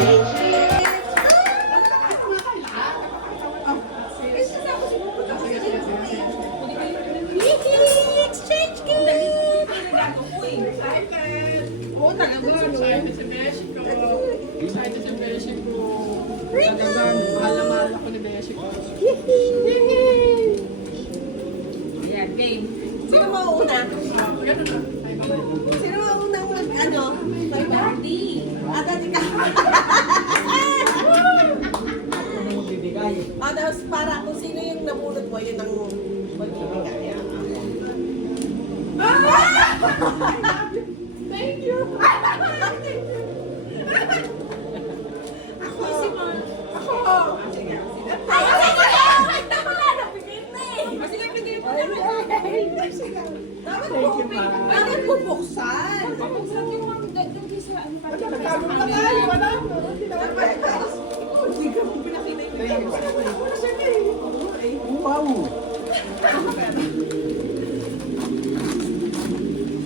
Exchange gift! Oo, talaga. Excited sa Beshi ko. Excited sa Beshi ko. Talaga, mahal na mahal ako ni Beshi ko. Ayan, game. Sino mauuna? Ganun na. Ay, bye. Sino mauunang ano? May daddy. Ah, daddy ka. Ah, tapos para kung sino yung namulot mo, yun ang magbibigay. Thank you. Ako si Ma. Ako. Sige. Ay, Wala na, pigil na eh. Sige, pigil mo na. Thank you, Ma. Bakit bubuksan? Bubuksan yung mga yung kisa, ano pa? Nagkagod na tayo. Wala. Hindi ka mo pinakita yung Wow.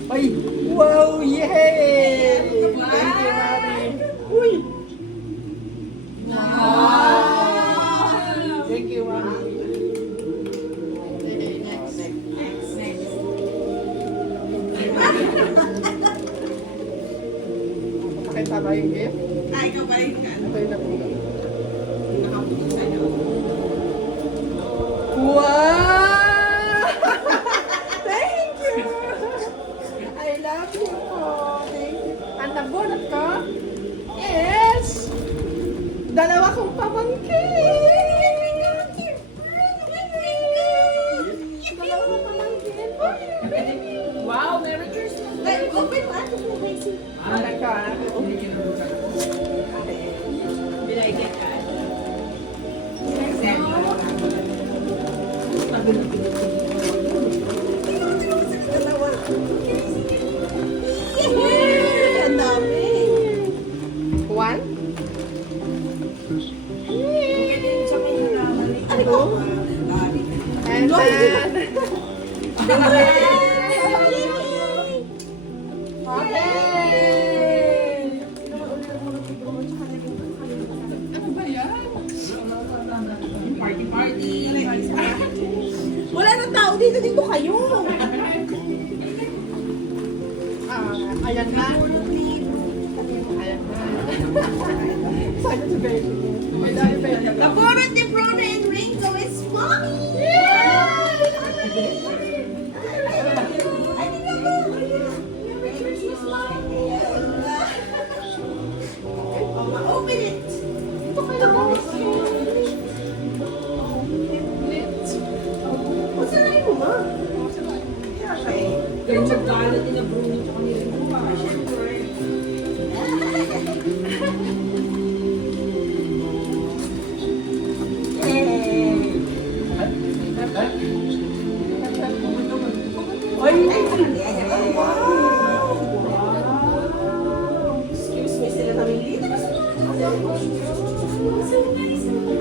Ay, wow, yay! Wow. Thank you, Mami. Uy! Thank you, Mami. Pakita ba yung gift? Ay, ikaw ba rin ka? Ito yung napunta. Nakaputok sa'yo. Wow! Thank you! I love you po. Thank you. Ang nabunot ko is dalawa kong pamangkin. Dalawa kong pamangkin. Wow, Merry Christmas! Ay, open mo. Ano ka? Binaigan ka. Yay! Ang dami. One? Ano ko? And then... Ano ba yan? Party. Wala nang tao dito. Dito kayo. Ayan na. Ayan na. Excited to be. May dami pa yun. The current de Brona and Ringo is mommy. Ay, tingnan mo. Merry Christmas, mommy. Open it. Ito kayo guys. Masalain mo, ma. Okay. Yung magkala din na Bruno tsaka ni Ringo. Excuse me, sila namin dito.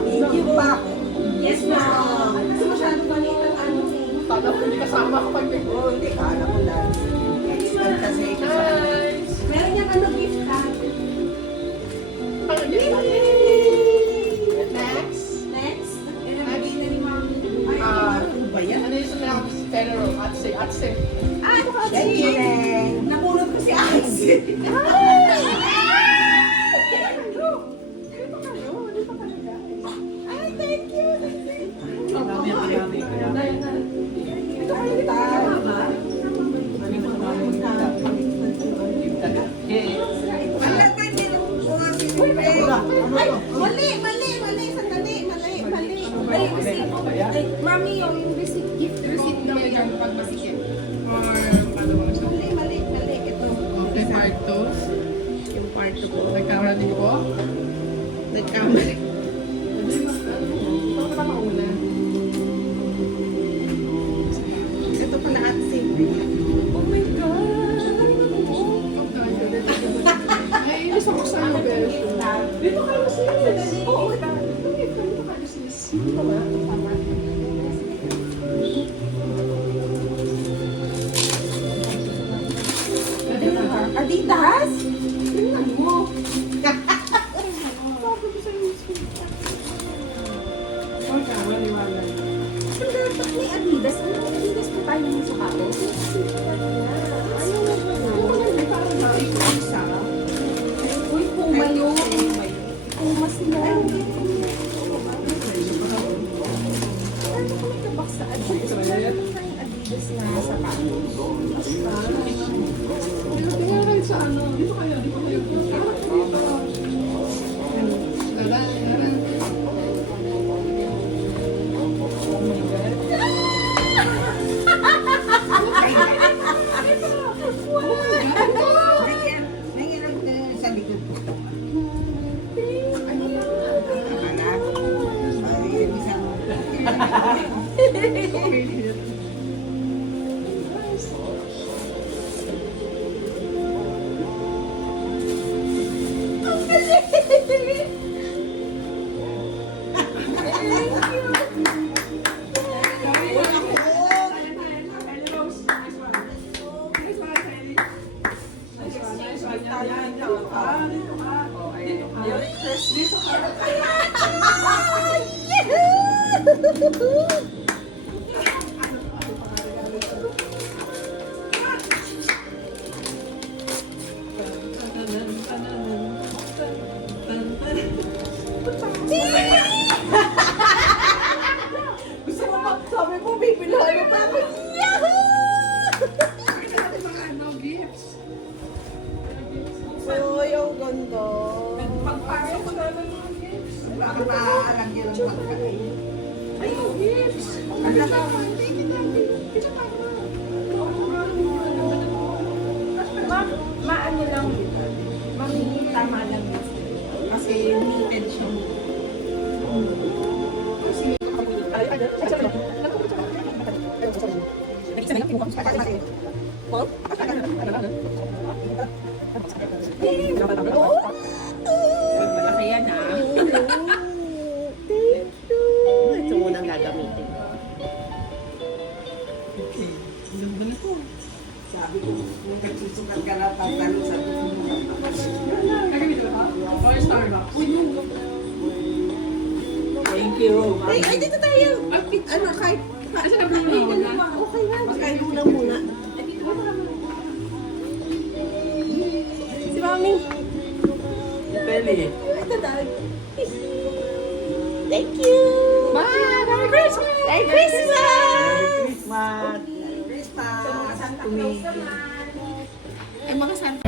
Thank you pa. Yes, ma'am. Kasi masyadong maliit ang ano eh. Tala ko hindi kasama kapag may Oo, hindi ka. Alam mo lang. Expert kasi. guys. Meron niyang ano gift card. Next. Next. Inabigay na ni Mami. Ay, ano ba yan? Ano yung next? Pero, atse. Ah, thank you, Ren. Napulot ko si Axe. Ay, thank you. Ito kayo tayo. Wala pa din Ay, mali. Sandali, mali. Ay, receipt mo. Ay, Mami, yung receipt, gift receipt daw yan pag masikip. Mali. Ito. Okay, part 2. Yung part 2 ko. Nagkamali ko. Nagkamali. Ito ka mauna. Ito pala at same. Oh my God! Ay, gusto ko sa iyo, besh. Dito kayo sis. Oo, Dito kayo sis. Tama. Adidas? Tingnan mo. Puma sila. Ano ko nagkabak sa Adidas? Wala naman tayong Adidas na sapatos. Tingnan kayo sa ano. Dito kayo. Dito kayo. Tara, tara. Nangiram ka sa likod ko. Ano yan? Akala. Ay, isang... Gusto mo sabi mo, bibilhan mo pa ako. Ano, gifts? Uy, ang ganda. Pagpasok ko namin mga gifts. Baka maalam yun ang pagkain. Ay, gifts. Ang ganda pa. Hindi kita. Kita pa na. Maano lang, tama lang yun. Kasi needed siya. Masaya na. Ito mo nang gagamitin. Okay. Ang ganda na to. Sabi ko, kung nagsusukat ka na pagtalo sa Nagamit ko ba? Or Starbucks? Thank you. Ay, dito tayo. Ano, kahit... Asa na Bruno? Okay na. Magkain muna. Si Mami. Peli. Ito dahil. Thank you. Bye! Merry Christmas! Merry Christmas! Merry Christmas! Merry Christmas! Santa Claus naman. Ay, mga Santa